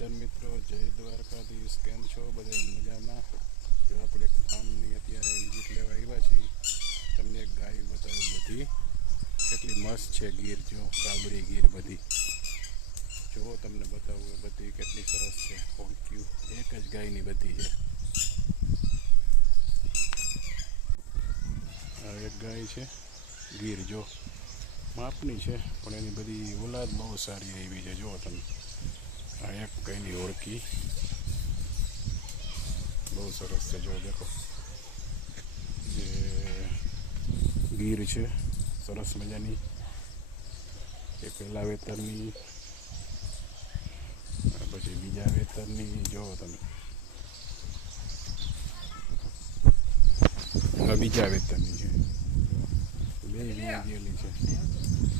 મુરલીધર મિત્રો, જય દ્વારકાધીશ. કેમ છો બધા? મજામાં? જો આપણે ફાર્મની અત્યારે વિઝિટ લેવા આવ્યા છીએ. તમને એક ગાય બતાવું, બધી કેટલી મસ્ત છે. ગીર જો કાબરી ગીર બધી જો તમને બતાવું, બધી કેટલી સરસ છે. ઓળખ્યું એક જ ગાયની બધી છે. આ એક ગાય છે ગીર, જો માપની છે પણ એની બધી ઓલાદ બહુ સારી એવી છે. જુઓ તમે, આ એક ગાયની ઓળખી બહુ સરસ છે. જો દેખો, જે ગીર છે સરસ મજાની, એ પહેલા વેતરની, પછી બીજા વેતરની. જુઓ તમે, આ બીજા વેતરની છે. બે વીણી ગયેલી છે.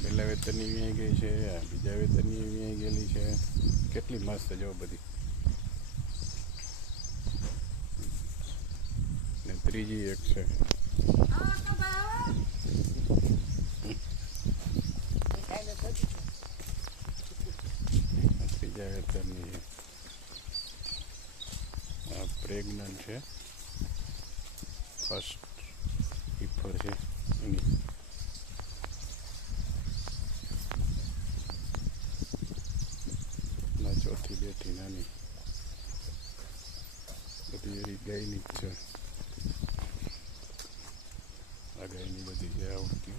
પહેલા વેતરની વીણી ગઈ છે, બીજા વેતરની વીણી ગયેલી છે. કેટલી મસ્ત છે જો બધી. ને ત્રીજી એક છે. ત્રીજા વેતરની છે. આ પ્રેગ્નન્ટ છે, ફર્સ્ટ ઈફર છે એની. ચોથી બેઠી નાની, બધી એરી ગાયની જ છે. આ ગાયની બધી છે. આવડતી